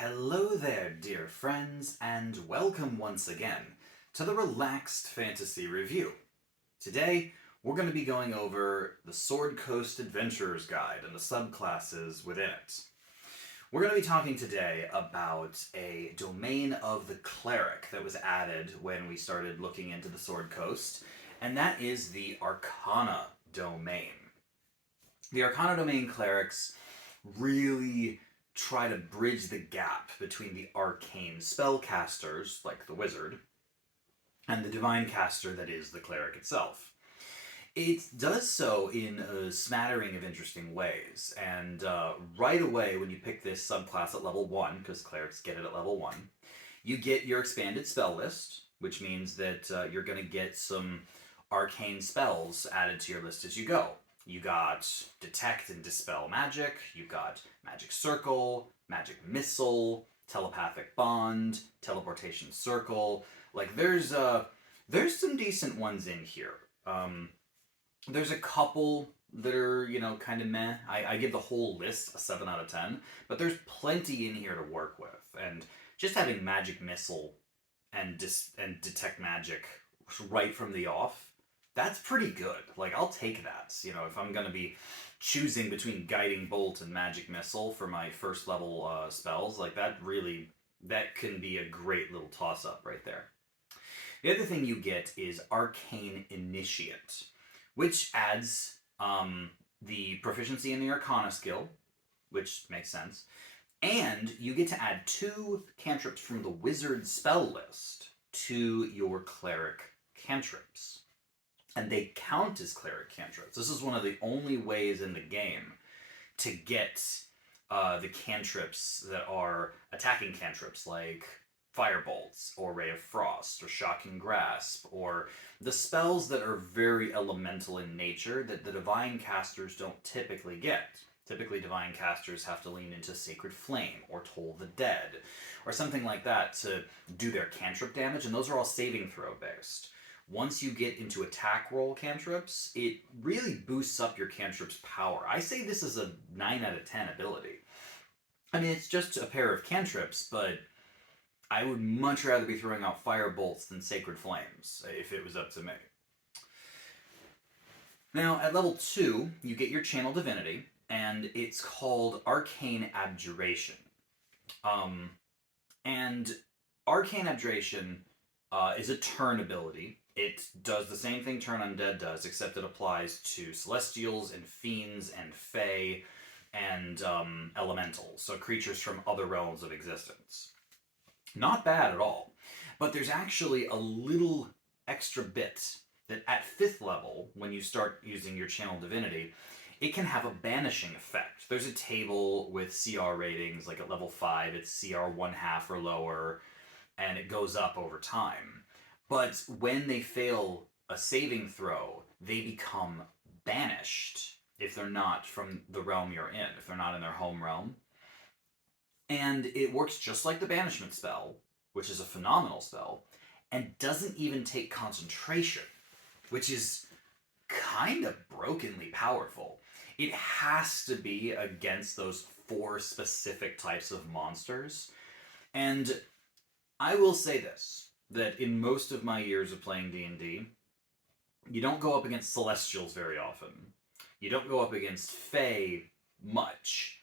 Hello there, dear friends, and welcome once again to the Relaxed Fantasy Review. Today, we're going to be going over the Sword Coast Adventurer's Guide and the subclasses within it. We're going to be talking today about a domain of the Cleric that was added when we started looking into the Sword Coast, and that is the Arcana domain. The Arcana domain clerics really try to bridge the gap between the arcane spellcasters, like the wizard, and the divine caster that is the cleric itself. It does so in a smattering of interesting ways, and right away when you pick this subclass at level 1, because clerics get it at level 1, you get your expanded spell list, which means that you're going to get some arcane spells added to your list as you go. You got Detect and Dispel Magic, you got Magic Circle, Magic Missile, Telepathic Bond, Teleportation Circle. Like, there's some decent ones in here. There's a couple that are, kind of meh. I give the whole list a 7 out of 10, but there's plenty in here to work with. And just having Magic Missile and Detect Magic right from the off, that's pretty good. Like, I'll take that. If I'm going to be choosing between Guiding Bolt and Magic Missile for my first level spells, like, that can be a great little toss-up right there. The other thing you get is Arcane Initiate, which adds the proficiency in the Arcana skill, which makes sense, and you get to add 2 cantrips from the wizard spell list to your cleric cantrips. And they count as cleric cantrips. This is one of the only ways in the game to get the cantrips that are attacking cantrips, like Firebolts, or Ray of Frost, or Shocking Grasp, or the spells that are very elemental in nature that the divine casters don't typically get. Typically, divine casters have to lean into Sacred Flame, or Toll the Dead, or something like that to do their cantrip damage, and those are all saving throw based. Once you get into attack roll cantrips, it really boosts up your cantrip's power. I say this is a 9 out of 10 ability. I mean, it's just a pair of cantrips, but I would much rather be throwing out Firebolts than Sacred Flames, if it was up to me. Now, at level 2, you get your Channel Divinity, and it's called Arcane Abduration. And Arcane Abduration is a turn ability. It does the same thing Turn Undead does, except it applies to Celestials and Fiends and Fae and Elementals, so creatures from other realms of existence. Not bad at all, but there's actually a little extra bit that at 5th level, when you start using your Channel Divinity, it can have a banishing effect. There's a table with CR ratings, like at level 5, it's CR 1/2 or lower, and it goes up over time. But when they fail a saving throw, they become banished if they're not from the realm you're in, if they're not in their home realm. And it works just like the banishment spell, which is a phenomenal spell, and doesn't even take concentration, which is kind of brokenly powerful. It has to be against those 4 specific types of monsters. And I will say this, that in most of my years of playing D&D, you don't go up against Celestials very often. You don't go up against Fae much.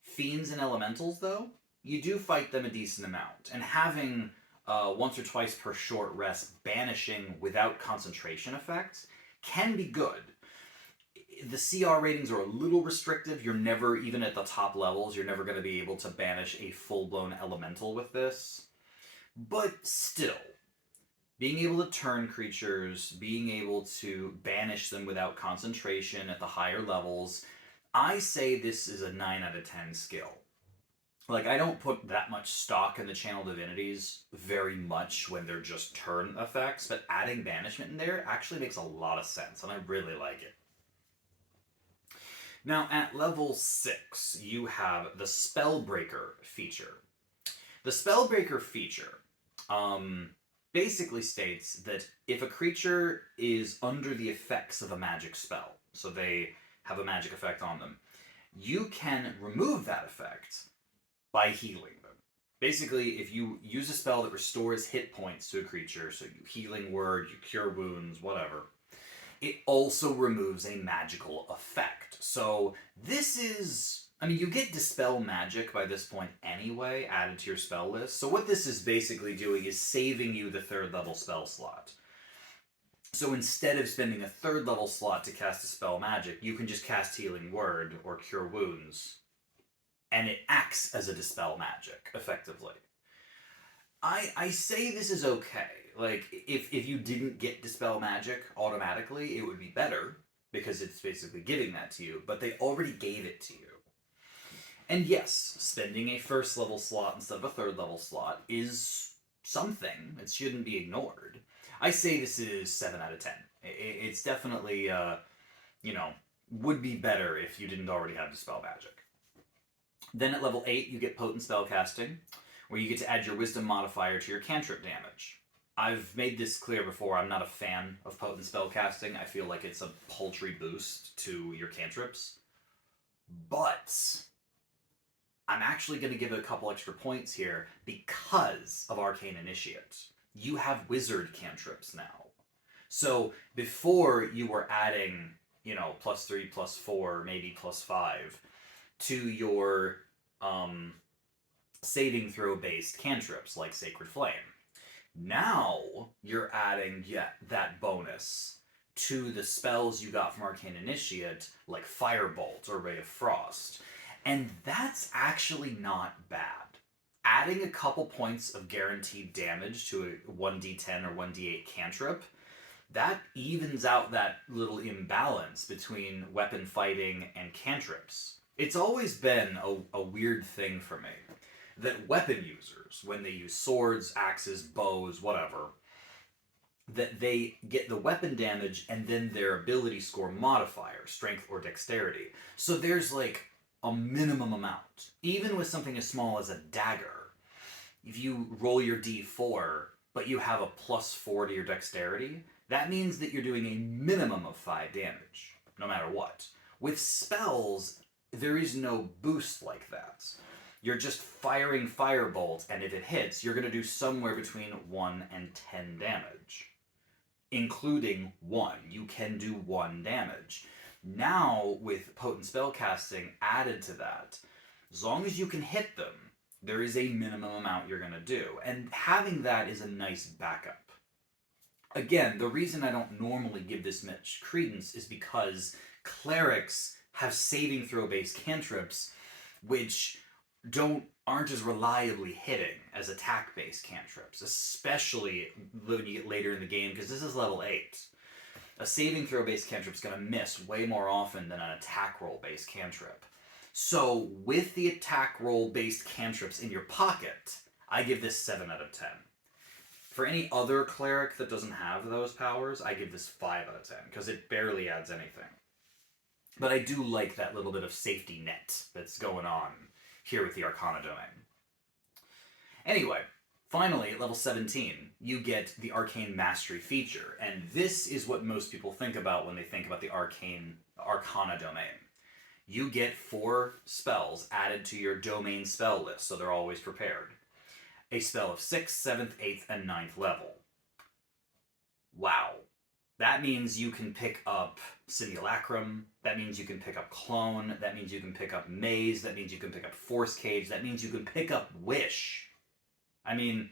Fiends and Elementals, though, you do fight them a decent amount. And having once or twice per short rest banishing without concentration effects can be good. The CR ratings are a little restrictive. You're never, even at the top levels, you're never going to be able to banish a full-blown Elemental with this. But still, being able to turn creatures, being able to banish them without concentration at the higher levels, I say this is a 9 out of 10 skill. Like, I don't put that much stock in the Channel Divinities very much when they're just turn effects, but adding banishment in there actually makes a lot of sense, and I really like it. Now, at level 6, you have the Spellbreaker feature. The Spellbreaker feature basically states that if a creature is under the effects of a magic spell, so they have a magic effect on them, you can remove that effect by healing them. Basically, if you use a spell that restores hit points to a creature, so you healing word, you cure wounds, whatever, it also removes a magical effect. So this is, I mean, you get Dispel Magic by this point anyway, added to your spell list. So what this is basically doing is saving you the 3rd level spell slot. So instead of spending a 3rd level slot to cast Dispel Magic, you can just cast Healing Word or Cure Wounds, and it acts as a Dispel Magic, effectively. I say this is okay. Like, if you didn't get Dispel Magic automatically, it would be better, because it's basically giving that to you, but they already gave it to you. And yes, spending a 1st level slot instead of a 3rd level slot is something. It shouldn't be ignored. I say this is 7 out of 10. It's definitely, would be better if you didn't already have Dispel Magic. Then at level 8, you get Potent Spellcasting, where you get to add your Wisdom modifier to your cantrip damage. I've made this clear before, I'm not a fan of Potent Spellcasting. I feel like it's a paltry boost to your cantrips. But I'm actually going to give it a couple extra points here because of Arcane Initiate. You have wizard cantrips now. So before you were adding, +3, +4, maybe +5 to your saving throw based cantrips like Sacred Flame. Now you're adding that bonus to the spells you got from Arcane Initiate like Firebolt or Ray of Frost. And that's actually not bad. Adding a couple points of guaranteed damage to a 1d10 or 1d8 cantrip, that evens out that little imbalance between weapon fighting and cantrips. It's always been a weird thing for me that weapon users, when they use swords, axes, bows, whatever, that they get the weapon damage and then their ability score modifier, strength or dexterity. So there's like a minimum amount. Even with something as small as a dagger, if you roll your d4, but you have a +4 to your dexterity, that means that you're doing a minimum of 5 damage, no matter what. With spells, there is no boost like that. You're just firing Firebolt, and if it hits, you're going to do somewhere between 1 and 10 damage. Including 1. You can do 1 damage. Now, with Potent Spellcasting added to that, as long as you can hit them, there is a minimum amount you're going to do. And having that is a nice backup. Again, the reason I don't normally give this much credence is because clerics have saving throw based cantrips, which aren't as reliably hitting as attack based cantrips, especially when you get later in the game, because this is level 8. A saving throw based cantrip is going to miss way more often than an attack roll based cantrip. So with the attack roll based cantrips in your pocket, I give this 7 out of 10. For any other cleric that doesn't have those powers, I give this 5 out of 10, because it barely adds anything. But I do like that little bit of safety net that's going on here with the Arcana domain. Anyway, finally, at level 17, you get the Arcane Mastery feature, and this is what most people think about when they think about the Arcana domain. You get 4 spells added to your domain spell list, so they're always prepared. A spell of 6th, 7th, 8th, and 9th level. Wow. That means you can pick up Simulacrum, that means you can pick up Clone, that means you can pick up Maze, that means you can pick up Force Cage, that means you can pick up Wish. I mean,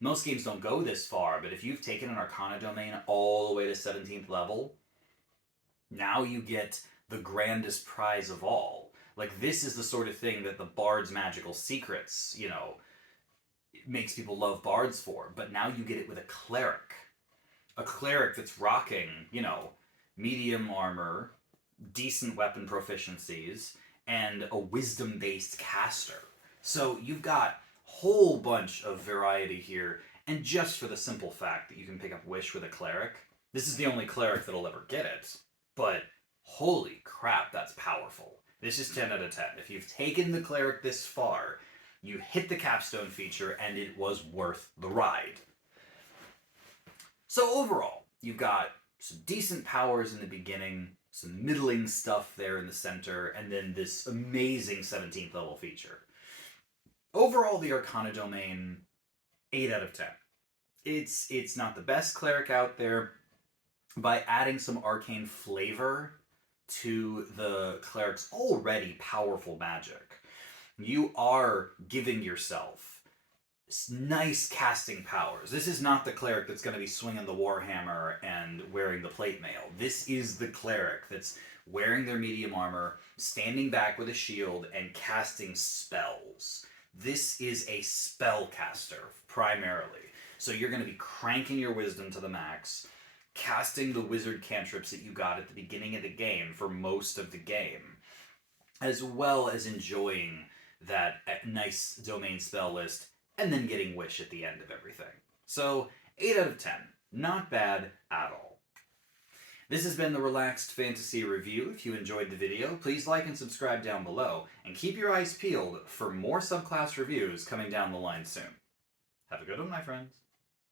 most games don't go this far, but if you've taken an Arcana domain all the way to 17th level, now you get the grandest prize of all. Like, this is the sort of thing that the Bard's Magical Secrets, makes people love bards for, but now you get it with a cleric. A cleric that's rocking, medium armor, decent weapon proficiencies, and a wisdom-based caster. So you've got a whole bunch of variety here, and just for the simple fact that you can pick up Wish with a cleric, this is the only cleric that'll ever get it, but holy crap, that's powerful. This is 10 out of 10. If you've taken the cleric this far, you hit the capstone feature, and it was worth the ride. So overall, you've got some decent powers in the beginning, some middling stuff there in the center, and then this amazing 17th level feature. Overall, the Arcana domain, 8 out of 10. It's not the best cleric out there. By adding some arcane flavor to the cleric's already powerful magic, you are giving yourself nice casting powers. This is not the cleric that's going to be swinging the warhammer and wearing the plate mail. This is the cleric that's wearing their medium armor, standing back with a shield, and casting spells. This is a spellcaster, primarily. So you're going to be cranking your wisdom to the max, casting the wizard cantrips that you got at the beginning of the game for most of the game, as well as enjoying that nice domain spell list, and then getting Wish at the end of everything. So, 8 out of 10. Not bad at all. This has been the Relaxed Fantasy Review. If you enjoyed the video, please like and subscribe down below, and keep your eyes peeled for more subclass reviews coming down the line soon. Have a good one, my friends.